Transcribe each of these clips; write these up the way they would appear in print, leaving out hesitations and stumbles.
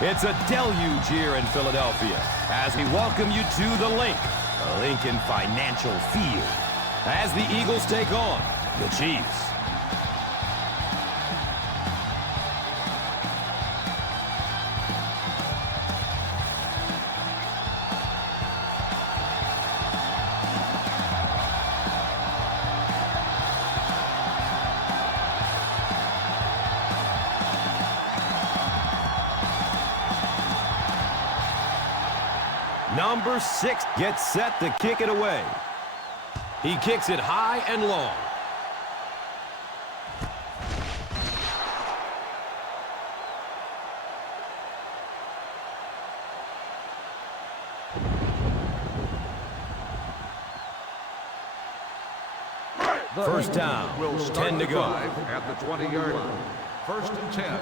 It's a deluge here in Philadelphia as we welcome you to the Lincoln Financial Field, as the Eagles take on the Chiefs. Number 6 gets set to kick it away. He kicks it high and long. First down, 10 to go. At the 20-yard line. First and 10.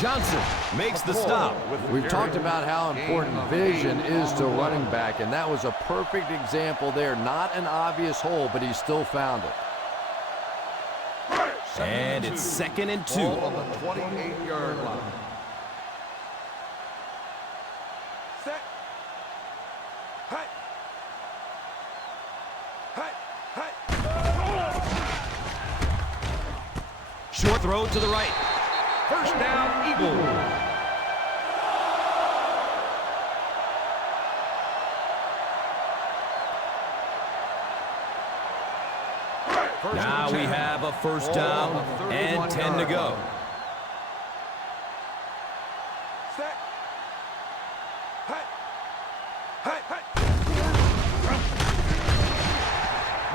Johnson makes the stop. We've talked about how important vision is to a running back, and that was a perfect example there. Not an obvious hole, but he still found it. And it's 2nd and 2. Ball on the 28-yard line. Short throw to the right. First down, Eagles. Now we have a first down and 10 to go.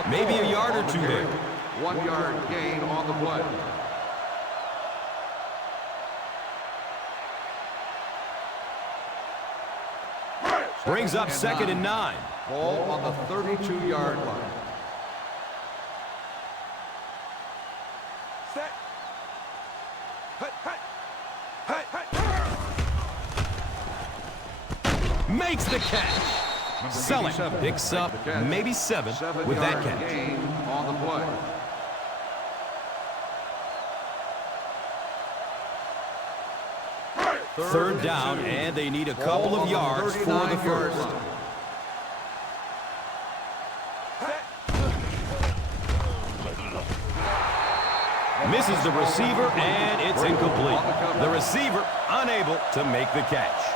Maybe a yard or two there. 1 yard gain on the play. Brings up 2nd and 9. Ball on the 32-yard line. Makes the catch. Selling picks up maybe 7 with that catch. Gain on the play. Third down, and they need a couple of yards for the first. Misses the receiver, and it's incomplete. The receiver unable to make the catch.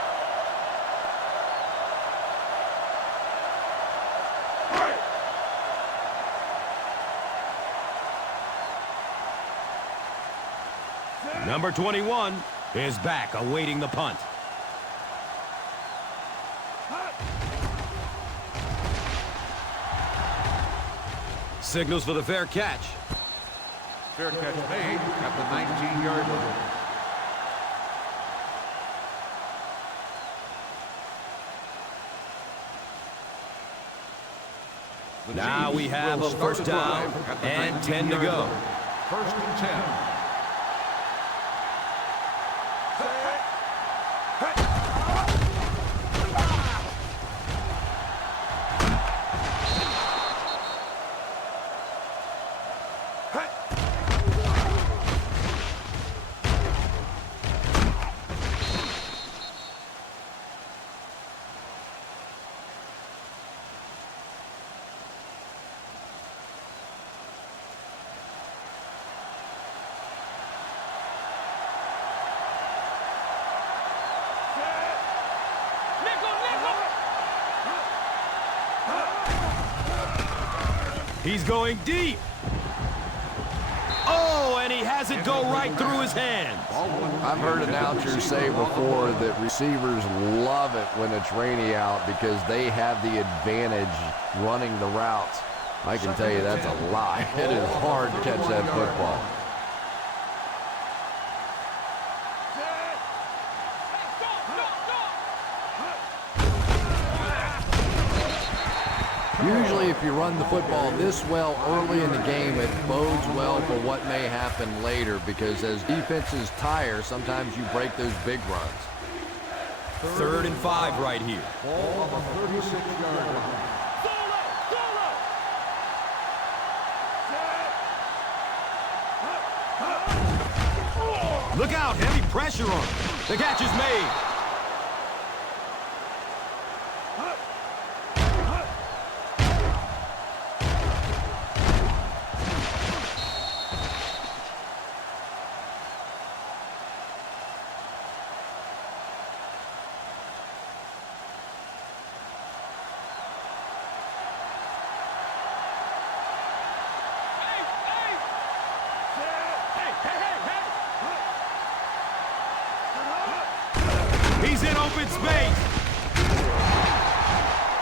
Number 21 is back awaiting the punt. Signals for the fair catch. Fair catch made at the 19-yard line. Now we have a first down and 10 to go. First and 10. He's going deep. Oh, and he has it go right through his hands. I've heard announcers say before that receivers love it when it's rainy out because they have the advantage running the routes. I can tell you that's a lie. It is hard to catch that football. Usually if you run the football this well early in the game, it bodes well for what may happen later because as defenses tire, sometimes you break those big runs. 3rd and 5 right here. Ball on the 36-yard line. Look out, heavy pressure on him. The catch is made. He's in open space.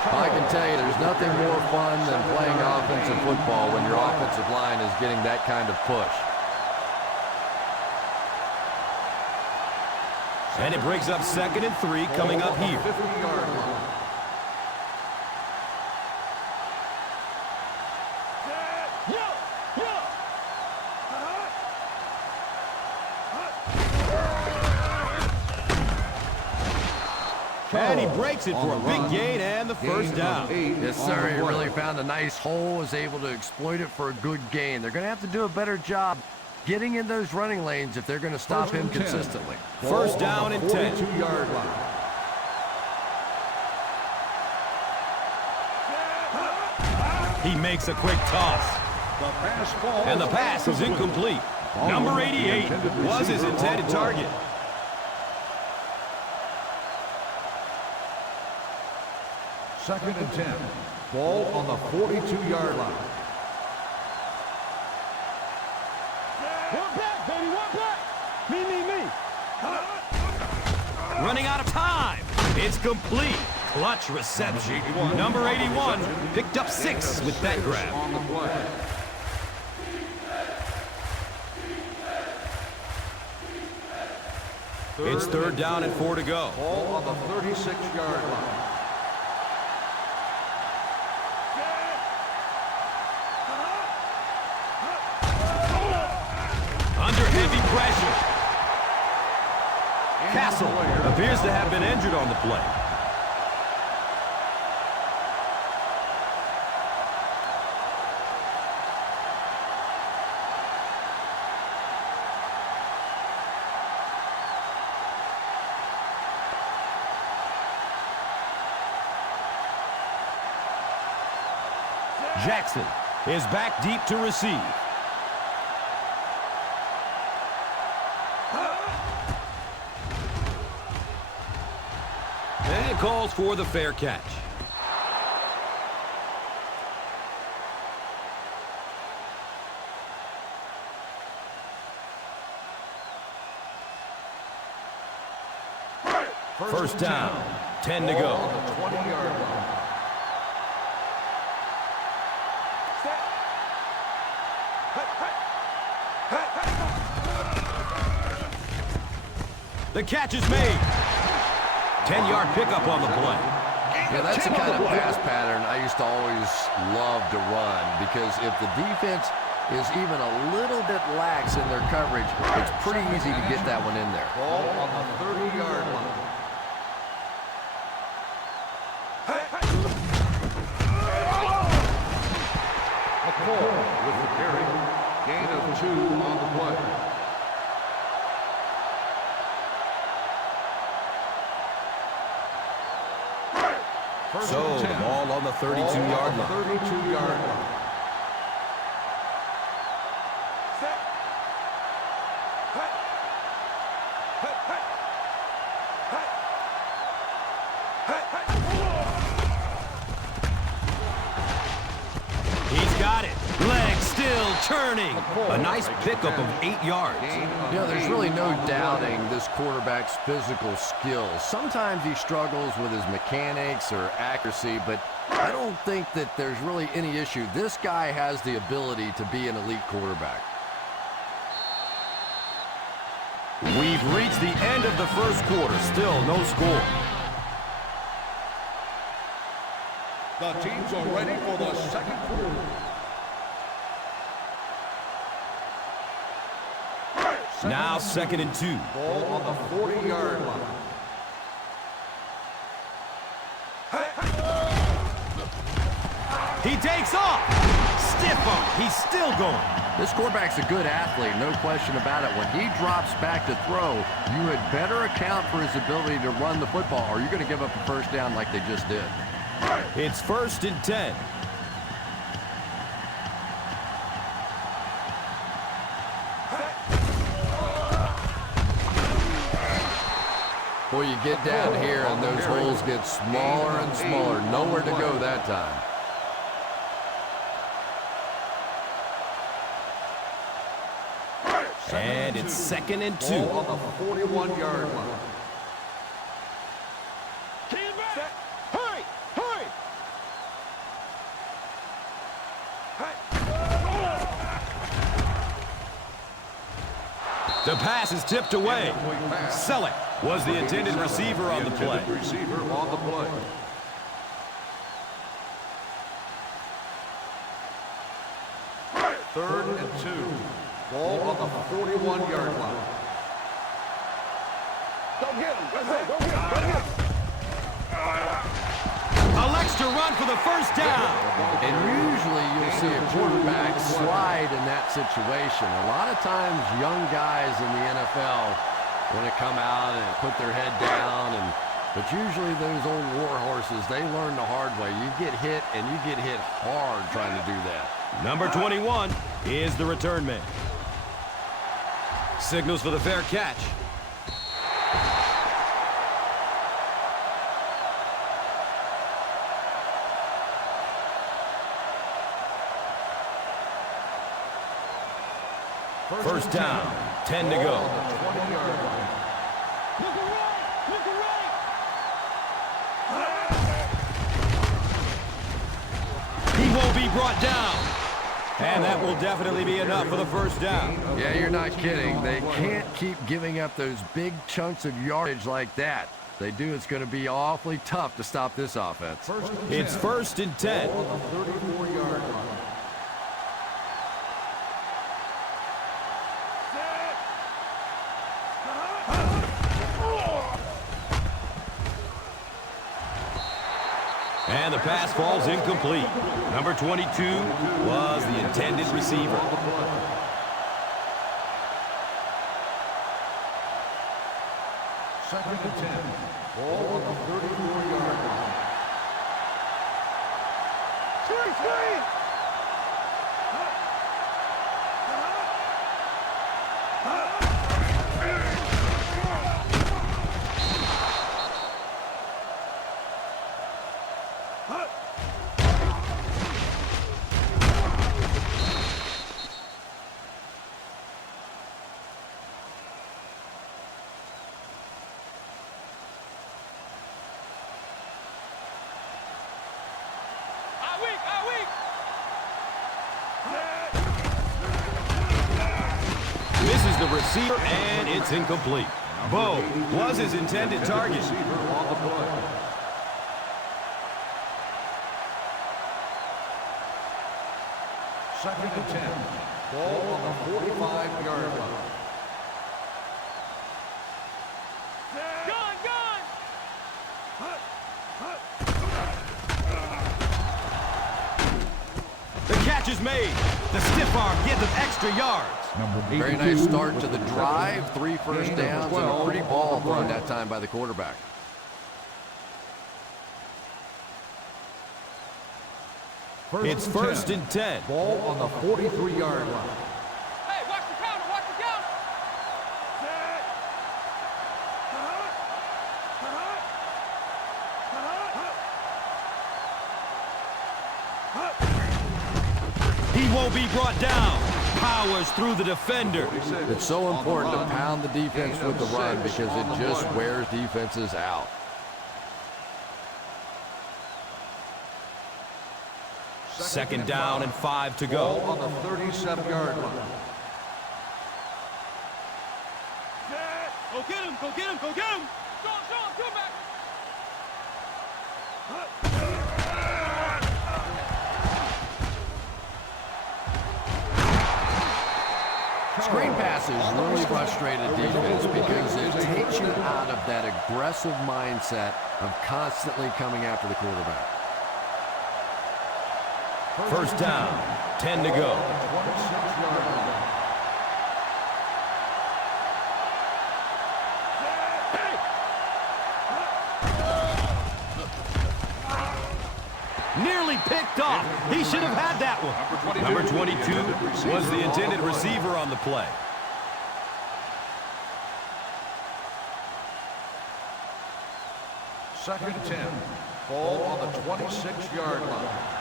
I can tell you there's nothing more fun than playing offensive football when your offensive line is getting that kind of push. And it brings up 2nd and 3 coming up here. 50-yard line. And he breaks it for a big gain and the first down. Yes, sir. He really found a nice hole, was able to exploit it for a good gain. They're going to have to do a better job getting in those running lanes if they're going to stop him consistently. First down and 10. 42-yard line. He makes a quick toss. The pass falls. And the pass is incomplete. Number 88 was his intended target. Second and 10. Ball on the 42-yard line. One back, baby, one back. Me. Running out of time. It's complete. Clutch reception. Number 81 picked up 6 with that grab. On the play. It's 3rd down and 4 to go. Ball on the 36-yard line. Under heavy pressure. Castle appears to have been injured on the play. Jackson is back deep to receive. And it calls for the fair catch. First down, 10 to go. On the 20-yard line. The catch is made. 10-yard pickup on the play. Yeah, that's the kind of pass pattern I used to always love to run, because if the defense is even a little bit lax in their coverage, it's pretty easy to get that one in there. Ball on the 30-yard line. McCall with the carry. Gain of 2 on the play. So the ball on the 32-yard line. 32-yard line. He's got it. Leg still turning. A nice pickup of 8 yards. You know, there's really no doubting this quarterback's physical skills. Sometimes he struggles with his mechanics or accuracy, but I don't think that there's really any issue. This guy has the ability to be an elite quarterback. We've reached the end of the first quarter. Still no score. The teams are ready for the second quarter. Now 2nd and 2. Ball on the 40-yard line. He takes off. Stiff arm. He's still going. This quarterback's a good athlete, no question about it. When he drops back to throw, you had better account for his ability to run the football, or you're going to give up a first down like they just did. It's 1st and 10. Boy, you get down here and those holes get smaller and smaller. Nowhere to go that time. And it's 2nd and 2. Ball on the 41-yard line. Hurry! Hurry! The pass is tipped away. Selleck was the intended receiver on the play. Receiver on the play. Third and 2. Ball on the 41-yard line. Go get him! Go get him! Go get him! Elects to run for the first down. And usually you'll see a quarterback slide in that situation. A lot of times young guys in the NFL want to come out and put their head down, but usually those old war horses, they learn the hard way. You get hit, and you get hit hard trying to do that. Number 21 is the return man. Signals for the fair catch. First down, 10 to go. Look right! Look right! He won't be brought down. And that will definitely be enough for the first down. Yeah, you're not kidding. They can't keep giving up those big chunks of yardage like that. If they do, it's going to be awfully tough to stop this offense. It's 1st and 10. 34-yard line. And the pass falls incomplete. Number 22 was the intended receiver. Second and 10. Ball on the 34-yard line. Screen! Misses the receiver, and it's incomplete. Bo was his intended target. Receiver on the play. Second and 10. Ball on the 45-yard line. The catch is made. The stiff arm gives him extra yards. Very nice start to the drive. 3 first downs and a pretty ball thrown that time by the quarterback. It's 1st and 10. Ball on the 43-yard line. Hey, watch the counter! Watch the counter! He won't be brought down. Powers through the defender. It's so important to pound the defense with the run because it just wears defenses out. Second down and 5 to go. Ball on the 37-yard line. Go get him! Go get him! Go get him! Sean, come back! Screen passes really frustrated defense because it takes you out of that aggressive mindset of constantly coming after the quarterback. First down, 10 to go. 26-yard line. Nearly picked off. He should have had that one. Number 22 was the intended receiver on the play. Second and 10. Ball on the 26-yard line.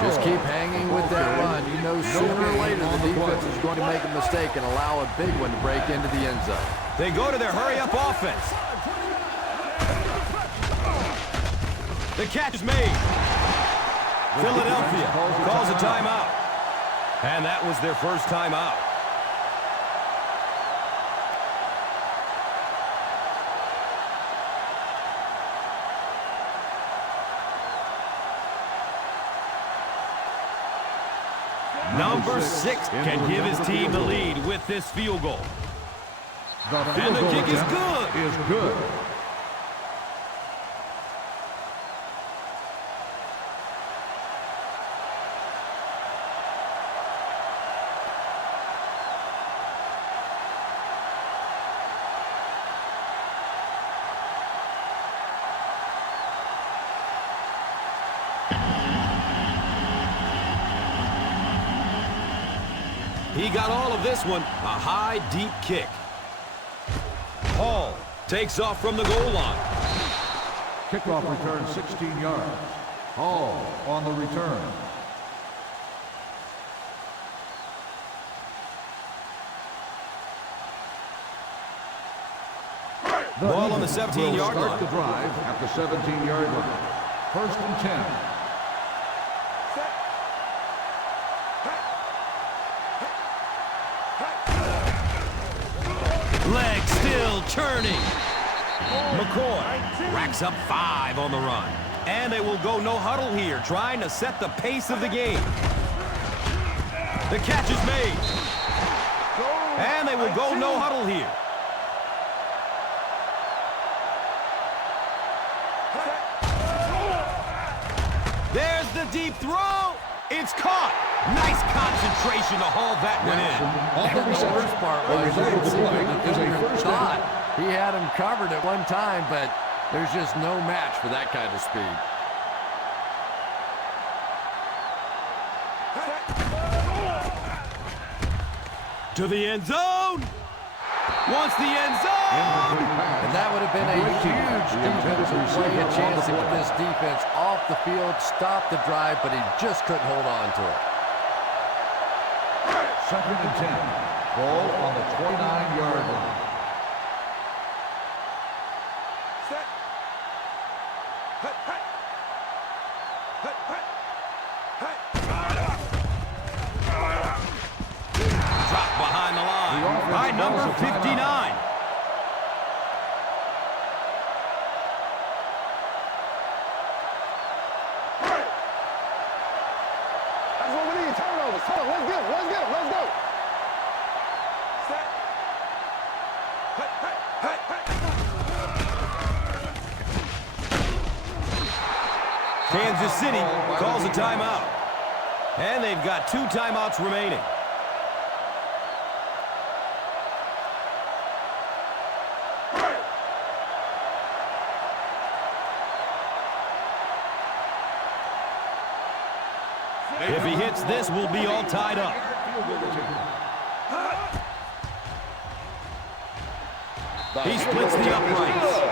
Just keep hanging with that run. You know sooner or later the defense is going to make a mistake and allow a big one to break into the end zone. They go to their hurry-up offense. The catch is made. Philadelphia calls a timeout. And that was their first timeout. Number 6 can give his team the lead with this field goal. And the kick is good. Is good. He got all of this one, a high, deep kick. Hall takes off from the goal line. Kickoff return 16 yards. Hall on the return. Ball on the 17-yard line. Start the drive at the 17-yard line. First and 10. Leg still turning. McCoy racks up 5 on the run. And they will go no huddle here, trying to set the pace of the game. The catch is made. And they will go no huddle here. There's the deep throw. It's caught. Nice concentration to haul that one in. And the worst part was the thought he had him covered at one time, but there's just no match for that kind of speed. To the end zone. Wants the end zone. And that would have been a huge defensive play, a chance to get this defense off the field, stop the drive, but he just couldn't hold on to it. Second and 10. Ball on the 29-yard line. Dropped behind the line by number 59. That's what we need, turnovers. Hold on, let's get him, let's get him, let's go. Set. Kansas City calls a timeout. And they've got 2 timeouts remaining. If he hits this, we'll be all tied up. He splits the uprights.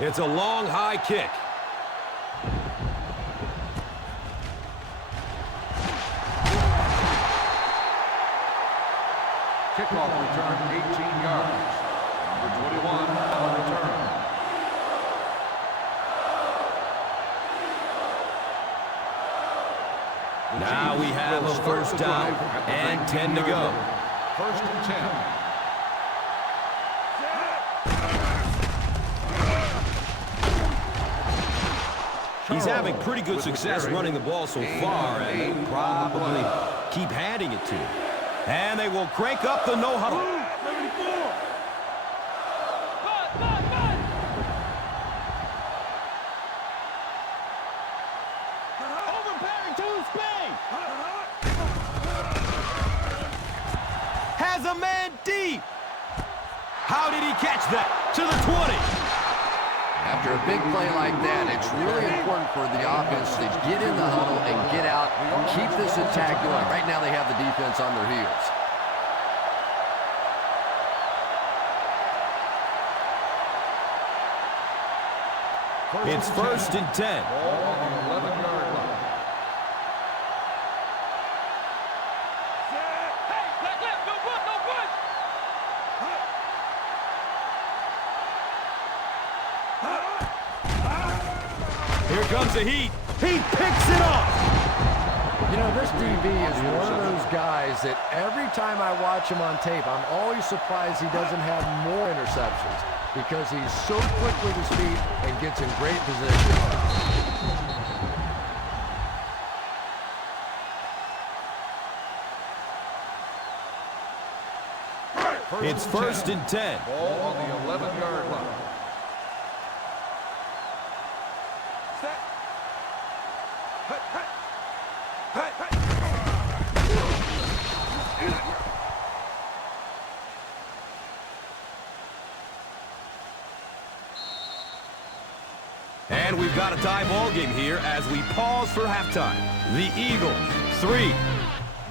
It's a long, high kick. Kickoff return, 18 yards. Number 21 on the return. Now we have a first down and 10 to go. First and 10. He's having pretty good success running the ball so far, and they'll probably keep handing it to him. And they will crank up the no-huddle. Overpairing to Spain. Has a man deep. How did he catch that? To the 20. After a big play like that, it's really important for the offense to get in the huddle and get out, keep this attack going. Right now they have the defense on their heels. It's first and 10. Ball on the 11-yard line. Hey, left, no good, no good. Here comes the heat. He picks it off. You know, this DB is one of those guys that every time I watch him on tape, I'm always surprised he doesn't have more interceptions because he's so quick with his feet and gets in great position. It's first and 10. Ball on the 11-yard line. Set. Hey, hey. Hey, hey. And we've got a tie ball game here as we pause for halftime. The Eagles, 3.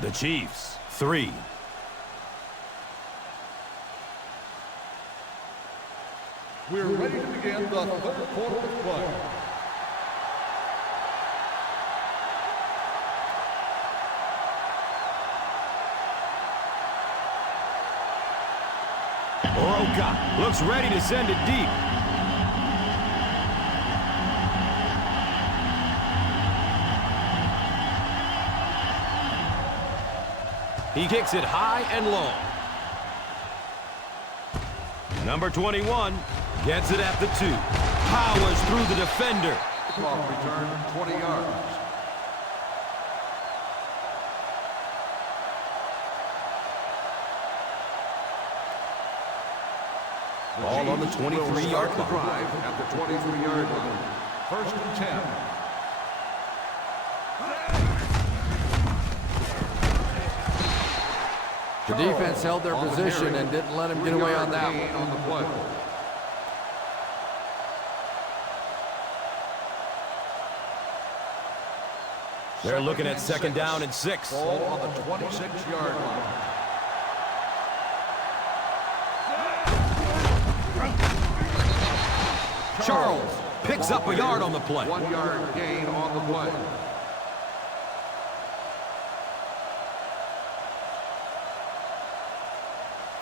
The Chiefs, 3. We're ready to begin the third quarter of play. Oroka looks ready to send it deep. He kicks it high and low. Number 21 gets it at the 2. Powers through the defender. Kickoff return, 20 yards. Ball on the 23-yard line. Drive at the 23-yard line. First and 10. The defense held their position and didn't let him get away on that one. On the play. They're looking at second down and 6. Ball on the 26-yard line. Charles picks up a yard on the play. 1-yard gain on the play.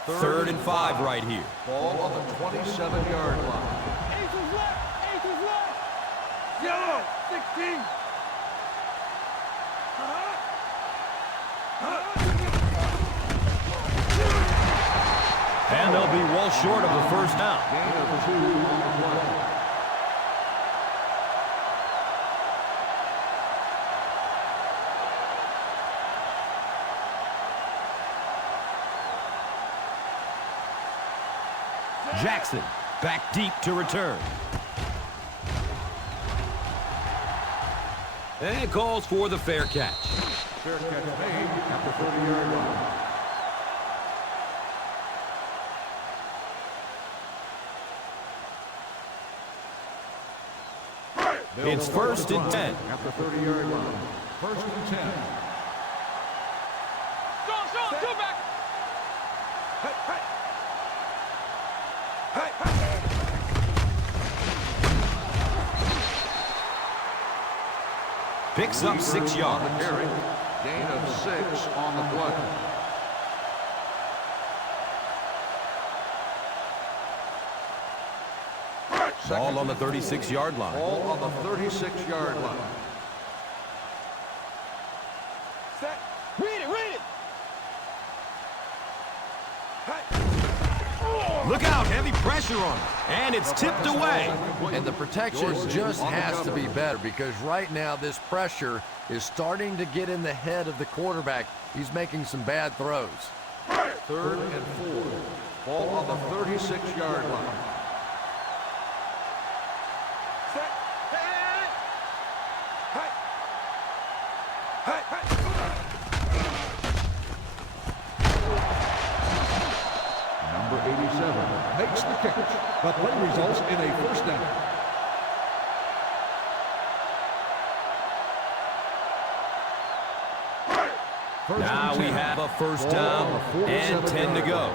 Third and 5 right here. Ball on the 27-yard line. Ace is left. Yellow, 16. And they'll be well short of the first down. Gain of 2 on the play. Jackson back deep to return. And calls for the fair catch. Fair catch made at the 30-yard line. It's first and 10. At the 30-yard line. First and 10. Sean, two back. Picks up 6 yards. Carry. Gain of 6 on the play. Ball on the 36-yard line. Ball on the 36-yard line. Set. Read it, read it. Look out, heavy pressure on him. And it's tipped away. And the protection just has to be better because right now this pressure is starting to get in the head of the quarterback. He's making some bad throws. 3rd and 4. Ball on the 36-yard line. Set. Hey. Hey. Hey. Number 87 makes the catch. The play results in a first down. Now we have a first down and 10 to go.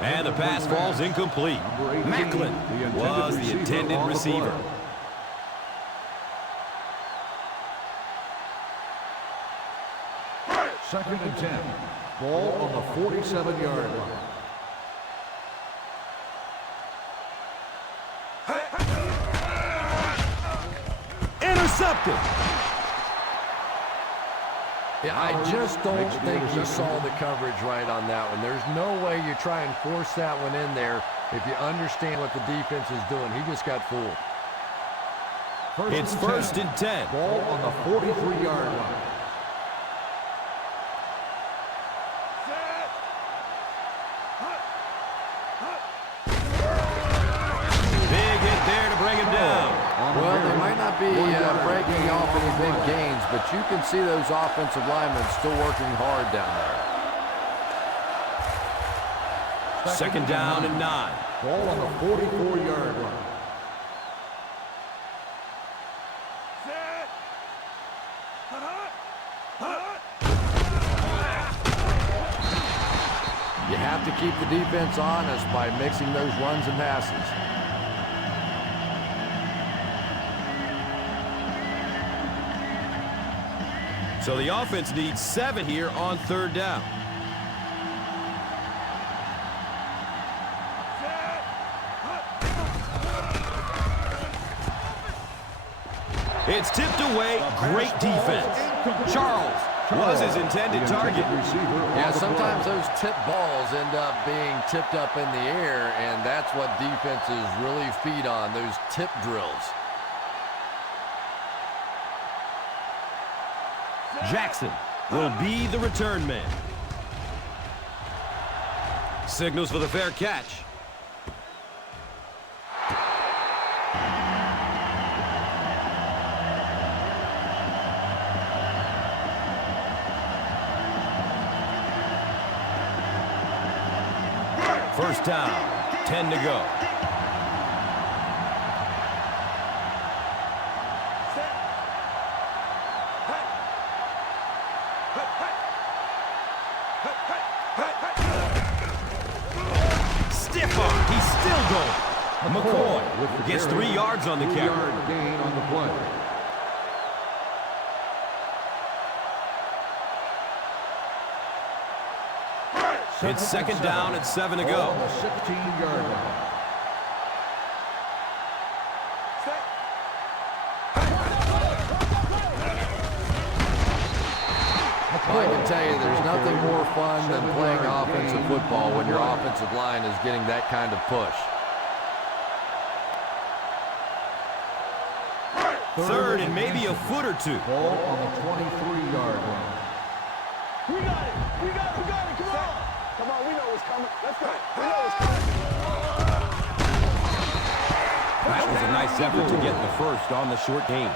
And the pass falls incomplete. Macklin was the intended receiver. Second and 10. Ball on the 47-yard line. Intercepted. Yeah, I just don't think you saw the coverage right on that one. There's no way you try and force that one in there if you understand what the defense is doing. He just got fooled. It's first and 10. Ball on the 43-yard line. Big hit there to bring him down. Well, they might not be breaking off any big gains, but you can see those offensive linemen still working hard down there. Second down and 9. Ball on the 44-yard line. You have to keep the defense honest by mixing those runs and passes. So the offense needs 7 here on 3rd down. It's tipped away. Great defense. Charles was his intended target. Yeah, sometimes those tip balls end up being tipped up in the air, and that's what defenses really feed on, those tip drills. Jackson will be the return man. Signals for the fair catch. First down, 10 to go. Stiff arm, he's still going. McCoy gets 3 yards on the carry. 2-yard gain on the play. It's second down and 7 to go. On the 16-yard line. Well, I can tell you there's nothing more fun than playing offensive football when your offensive line is getting that kind of push. 3rd and maybe a foot or 2. Ball on the 23-yard line. We got it. We got it. We got it. Come on. Come on. We know what's coming. Let's go. We know what's coming. That was a nice effort to get the first on the short gain.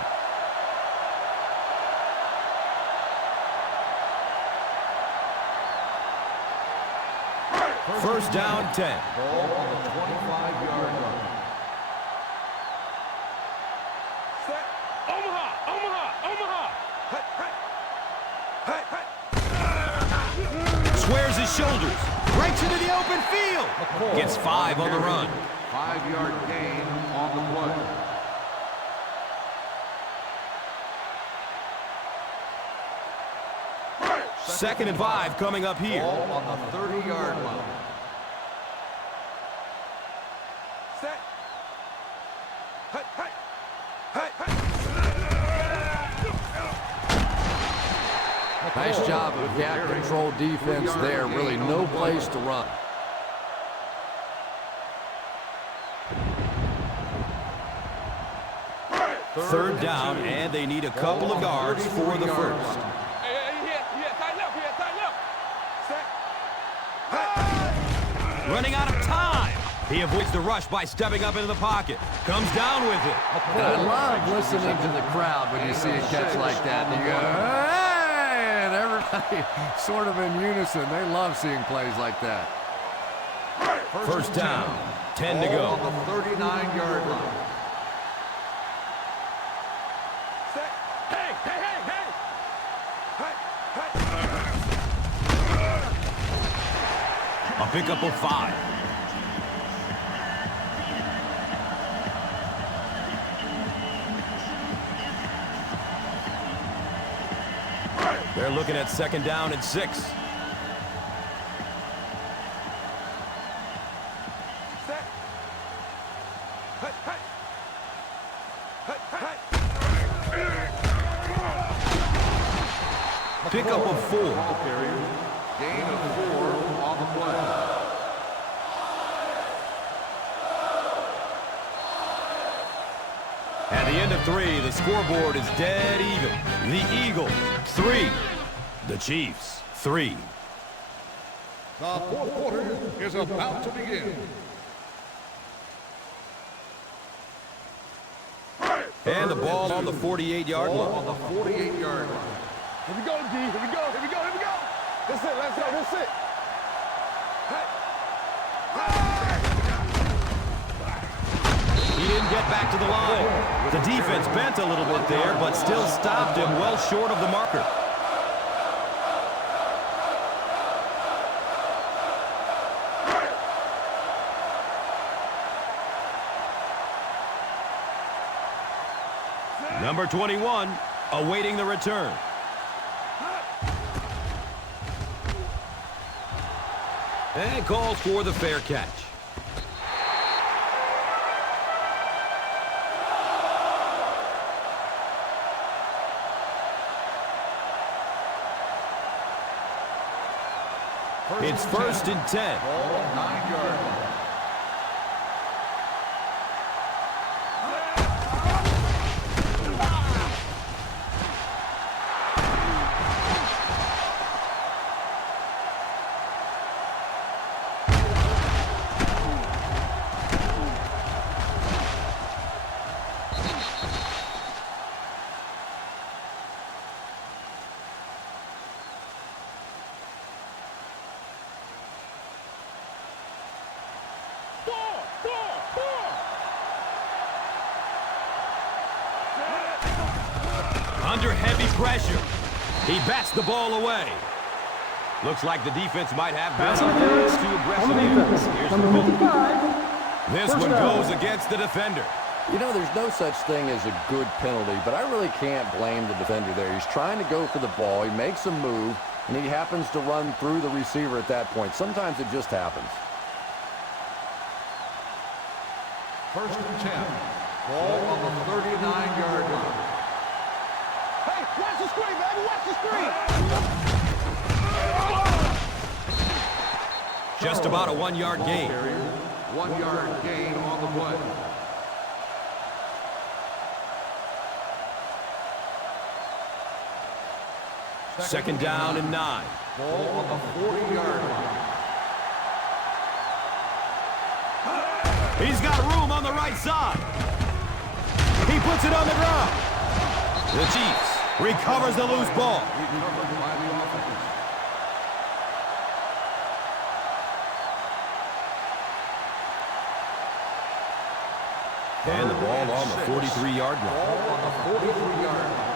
First down, 10. Ball on the 25-yard line. Omaha! Omaha! Omaha! Squares his shoulders. Breaks into the open field. Gets 5 on the run. 5-yard gain on the play. 2nd and 5 coming up here. Ball on the 30-yard line. Set. Hey, hey. Hey, hey. Nice job of gap control defense there. Really no place to run. Third down, and they need a couple of yards for the first. Running out of time. He avoids the rush by stepping up into the pocket. Comes down with it. And I love listening to the crowd when you see a catch like that. And you go, hey! And everybody sort of in unison. They love seeing plays like that. First down, 10 to go. On the 39-yard line. A pickup of 5. They're looking at 2nd down and 6. Pickup of 4. Gain of 4 on the play. At the end of 3, the scoreboard is dead even. The Eagles, 3. The Chiefs, 3. The fourth quarter is about to begin. And the ball on the 48-yard line. On the 48-yard line. Here we go, D. Here we go. Here we go. Here we go. That's it. Let's go. That's it. He didn't get back to the line. The defense bent a little bit there, but still stopped him well short of the marker. Number 21, awaiting the return. And calls for the fair catch. It's 1st and 10. Ball 9-yard line. Under heavy pressure. He bats the ball away. Looks like the defense might have been a little too aggressive. Here's the ball. This one goes against the defender. You know, there's no such thing as a good penalty, but I really can't blame the defender there. He's trying to go for the ball. He makes a move, and he happens to run through the receiver at that point. Sometimes it just happens. 1st and 10. Ball on the 39-yard line. Hey, watch the screen, baby. Watch the screen. Just about a 1-yard gain. 1-yard gain on the play. Second down and 9. Ball on the 40-yard line. He's got room on the right side. He puts it on the ground. The Chiefs recovers the loose ball. Recovered by the offense. And the ball on the 43-yard line. Ball on the 43-yard line.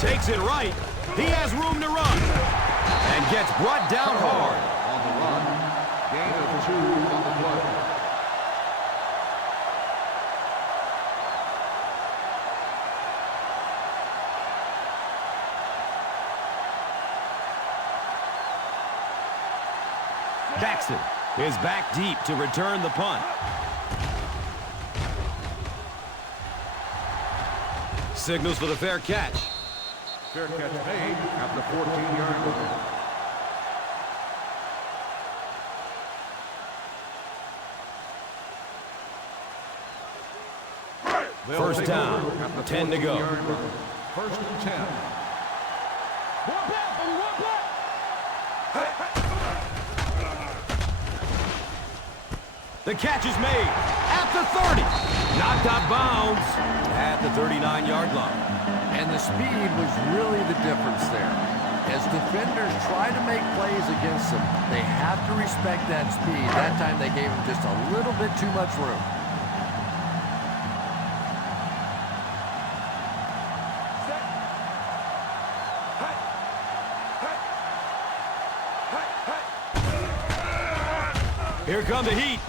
Takes it right. He has room to run. And gets brought down hard. On the run. Gain of 2 on the play. Jackson is back deep to return the punt. Signals for the fair catch. Fair catch made at the 14-yard line. First down, 10 to go. First and 10. One back, baby, one back. The catch is made at the 30. Knocked out bounds at the 39-yard line. And the speed was really the difference there. As defenders try to make plays against them, they have to respect that speed. That time they gave him just a little bit too much room. Here come the heat.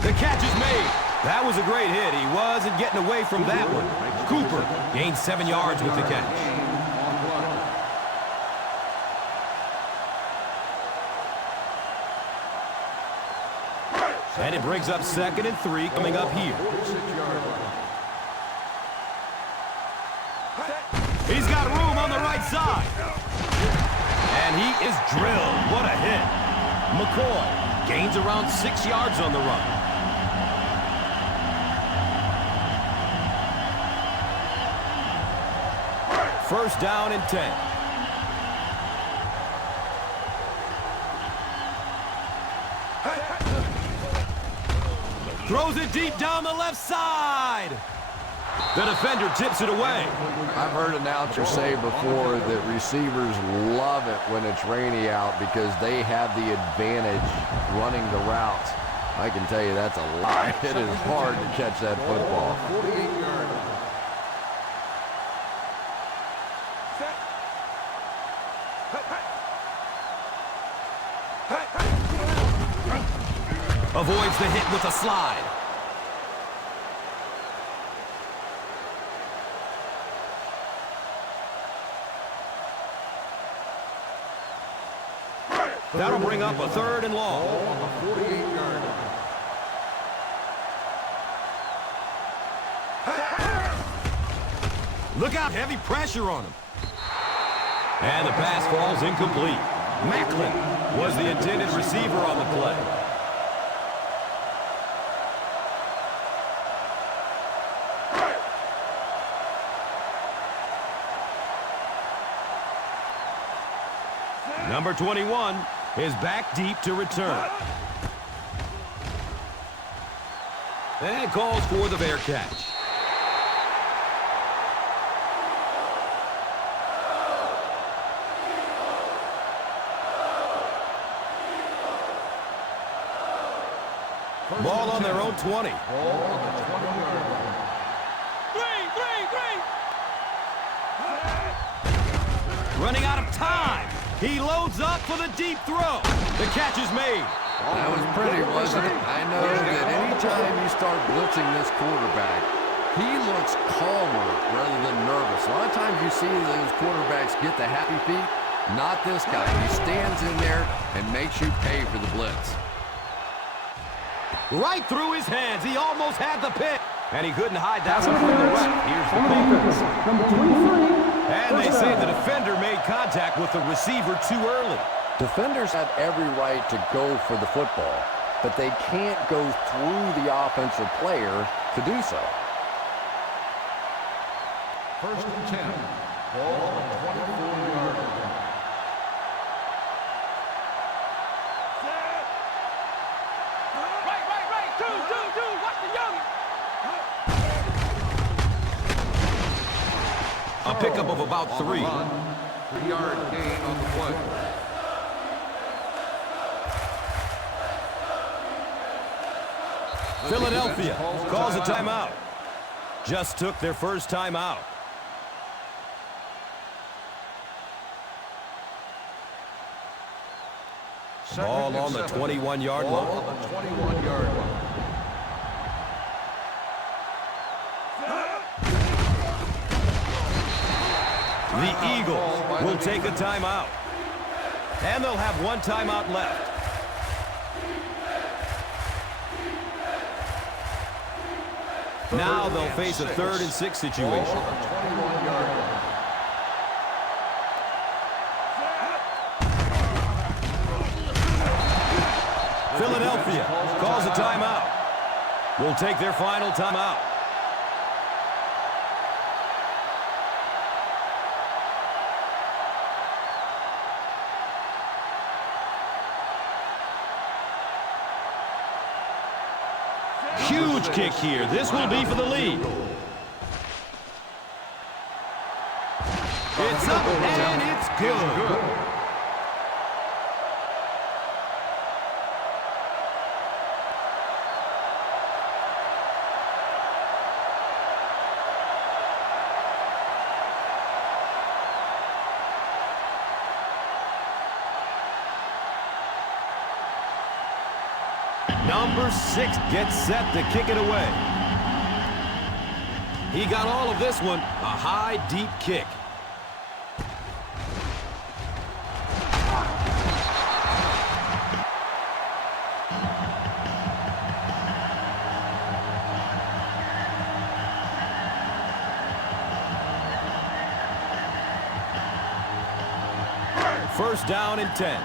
The catch is made. That was a great hit. He wasn't getting away from that one. Cooper gained 7 yards with the catch. And it brings up 2nd and 3 coming up here. He's got room on the right side. And he is drilled. What a hit. McCoy gains around 6 yards on the run. First down and 10. Throws it deep down the left side. The defender tips it away. I've heard announcers say before that receivers love it when it's rainy out because they have the advantage running the routes. I can tell you that's a lie. It is hard to catch that football. 48-yard line. Avoids the hit with a slide. That'll bring up a 3rd and long. On the 48-yard line. Look out, heavy pressure on him. And the pass falls incomplete. Macklin was the intended receiver on the play. Number 21 is back deep to return. And calls for the fair catch. Ball on their own 20. Ball on the 20-yard line. Three. Running out of time. He loads up for the deep throw. The catch is made. That was pretty, wasn't it? I know that anytime you start blitzing this quarterback, he looks calmer rather than nervous. A lot of times you see those quarterbacks get the happy feet. Not this guy. He stands in there and makes you pay for the blitz. Right through his hands. He almost had the pick. And he couldn't hide that one from the ref. Here's the call. And they say the defender made contact with the receiver too early. Defenders have every right to go for the football, but they can't go through the offensive player to do so. First and 10. Ball on the 24-yard line. Right. Two. Watch the young. A pickup of about 3. 3-yard gain on the play. Philadelphia calls a timeout. Just took their first timeout. Ball on the 21-yard line. Ball on the 21-yard line. The Eagles will take a timeout. And they'll have one timeout left. Now they'll face a 3rd and 6 situation. Philadelphia calls a timeout. Will take their final timeout. Huge kick here. This will be for the lead. It's up and it's good. Number 6 gets set to kick it away. He got all of this one, a high, deep kick. First down and 10.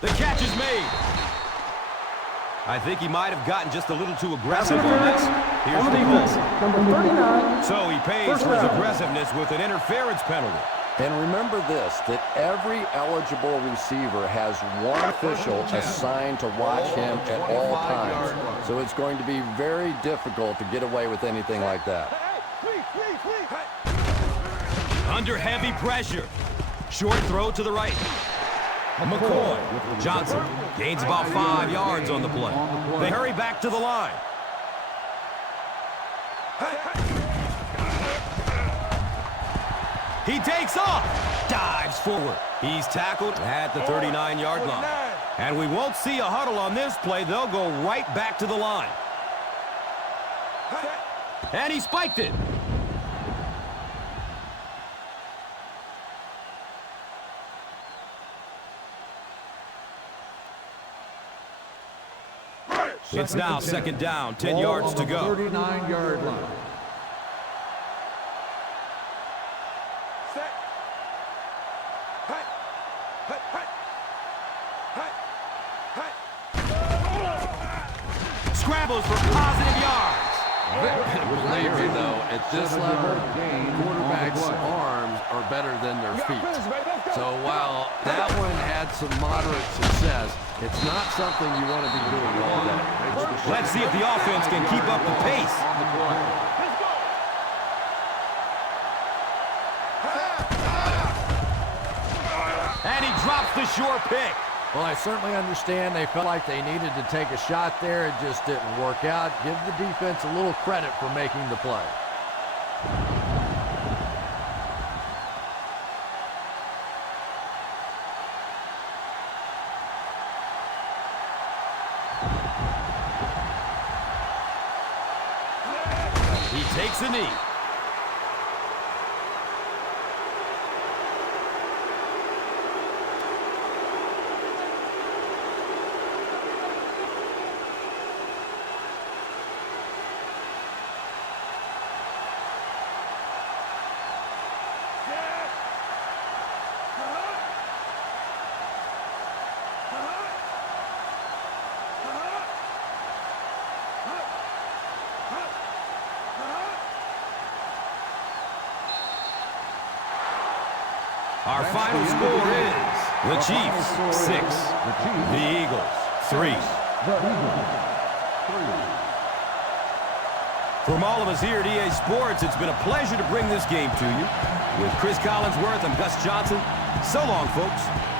The catch is made. I think he might have gotten just a little too aggressive on this. Here's the call. Number 39. So he pays for his aggressiveness with an interference penalty. And remember this, that every eligible receiver has one official assigned to watch him at all times. So it's going to be very difficult to get away with anything like that. Under heavy pressure. Short throw to the right. McCoy. Johnson gains about 5 yards on the play. They hurry back to the line. He takes off. Dives forward. He's tackled at the 39-yard line. And we won't see a huddle on this play. They'll go right back to the line. And he spiked it. It's now second down, 10 yards to go. 39-yard line. Scrambles for positive yards. Believe me, though, at this level, quarterbacks' arms are better than their feet. So while that one had some moderate success, it's not something you want to be doing all day. Let's see if the offense can keep up the pace. And he drops the short pick. Well, I certainly understand they felt like they needed to take a shot there. It just didn't work out. Give the defense a little credit for making the play. He takes a knee. Our final score is the Chiefs 6, the Eagles 3. From all of us here at EA Sports, it's been a pleasure to bring this game to you. With Chris Collinsworth, I'm Gus Johnson. So long, folks.